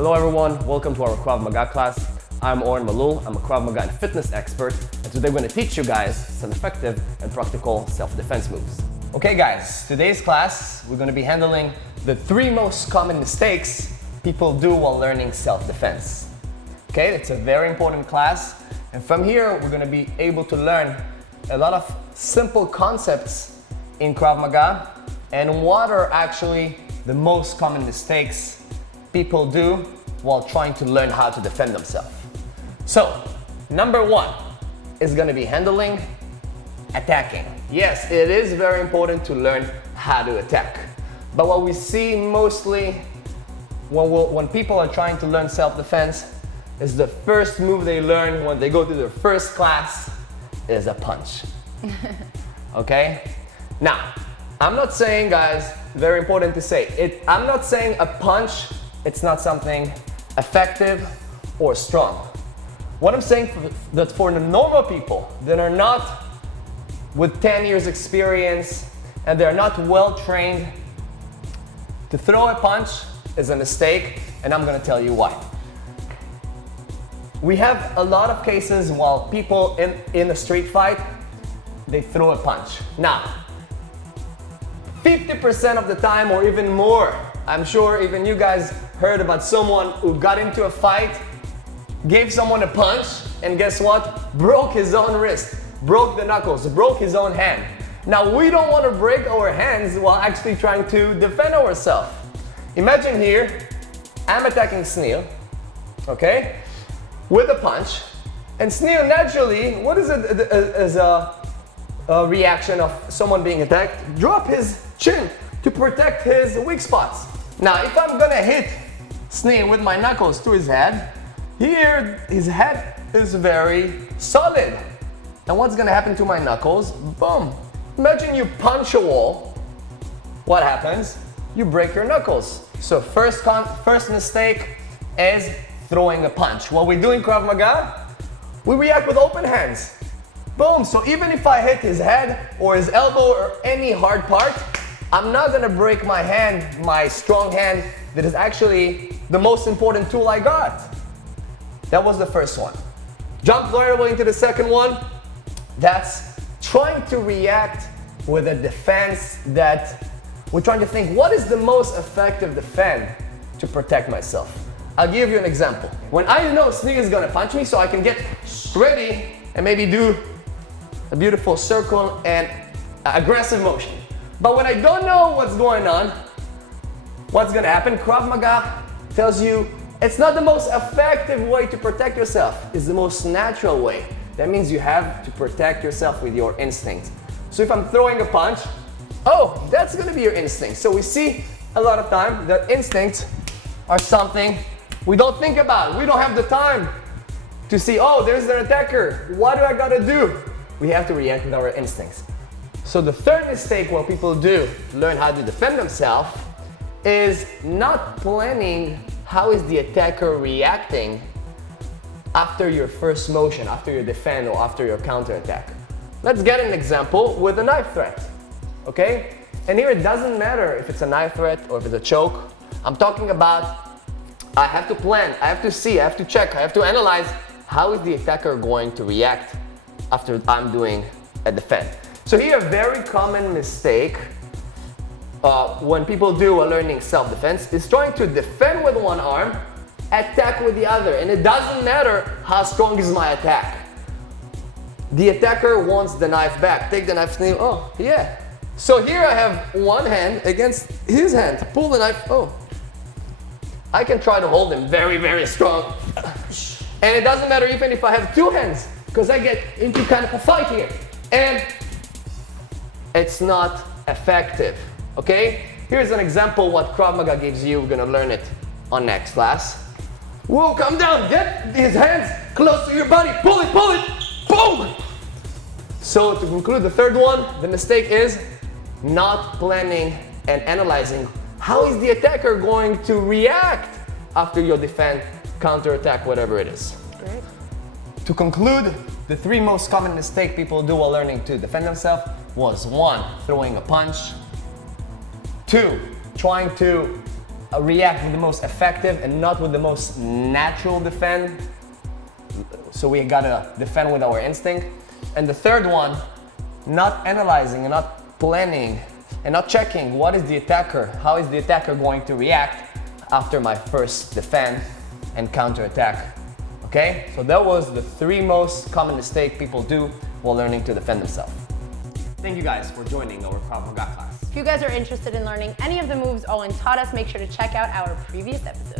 Hello everyone, welcome to our Krav Maga class. I'm Oren Malul, I'm a Krav Maga and fitness expert, and today we're going to teach you guys some effective and practical self-defense moves. Okay guys, today's class we're going to be handling the 3 most common mistakes people do while learning self-defense. Okay, it's a very important class, and from here we're going to be able to learn a lot of simple concepts in Krav Maga and what are actually the most common mistakes people do while trying to learn how to defend themselves. So, number 1 is going to be handling attacking. Yes, it is very important to learn how to attack. But what we see mostly when people are trying to learn self-defense is the first move they learn when they go to their first class is a punch. Okay? Now, I'm not saying, guys, very important to say, I'm not saying a punch, it's not something effective or strong. What I'm saying that for the normal people that are not with 10 years experience and they're not well trained, to throw a punch is a mistake, and I'm gonna tell you why. We have a lot of cases while people in a street fight, they throw a punch. Now, 50% of the time or even more, I'm sure even you guys heard about someone who got into a fight, gave someone a punch, and guess what? Broke his own wrist, broke the knuckles, broke his own hand. Now, we don't want to break our hands while actually trying to defend ourselves. Imagine here, I'm attacking Sneal, okay, with a punch, and Sneal naturally, what is it as a reaction of someone being attacked? Drop his chin to protect his weak spots. Now, if I'm gonna hit Sneal with my knuckles to his head, here his head is very solid. And what's gonna happen to my knuckles? Boom. Imagine you punch a wall. What happens? You break your knuckles. So first mistake is throwing a punch. What we do in Krav Maga, we react with open hands. Boom. So even if I hit his head or his elbow or any hard part, I'm not gonna break my hand, my strong hand, that is actually the most important tool I got. That was the first one. Jump right away into the second one. That's trying to react with a defense that we're trying to think, what is the most effective defense to protect myself? I'll give you an example. When I know Sneak is gonna punch me, so I can get ready and maybe do a beautiful circle and aggressive motion. But when I don't know what's going on, what's gonna happen? Krav Maga tells you it's not the most effective way to protect yourself. It's the most natural way. That means you have to protect yourself with your instinct. So if I'm throwing a punch, oh, that's gonna be your instinct. So we see a lot of time that instincts are something we don't think about. We don't have the time to see, oh, there's an attacker. What do I gotta do? We have to react with our instincts. So the third mistake what people do to learn how to defend themselves is not planning how is the attacker reacting after your first motion, after your defend or after your counterattack. Let's get an example with a knife threat, okay? And here it doesn't matter if it's a knife threat or if it's a choke. I'm talking about I have to plan, I have to see, I have to check, I have to analyze how is the attacker going to react after I'm doing a defend. So here a very common mistake when people do while learning self-defense is trying to defend with one arm, attack with the other, and it doesn't matter how strong is my attack. The attacker wants the knife back. Take the knife, Sneal. Oh, yeah. So here I have one hand against his hand. Pull the knife. Oh. I can try to hold him very, very strong. And it doesn't matter even if I have 2 hands, because I get into kind of a fight here. And it's not effective. Okay? Here's an example what Krav Maga gives you. We're gonna learn it on next class. Whoa, come down, get his hands close to your body, pull it, boom! So to conclude the third one, the mistake is not planning and analyzing how is the attacker going to react after your defend, counterattack, whatever it is. Great. To conclude, the 3 most common mistakes people do while learning to defend themselves was 1, throwing a punch, 2, trying to react with the most effective and not with the most natural defend. So we gotta defend with our instinct. And the third one, not analyzing and not planning and not checking what is the attacker, how is the attacker going to react after my first defend and counter attack. Okay, so that was the 3 most common mistakes people do while learning to defend themselves. Thank you guys for joining our Krav Maga class. If you guys are interested in learning any of the moves Owen taught us, make sure to check out our previous episode.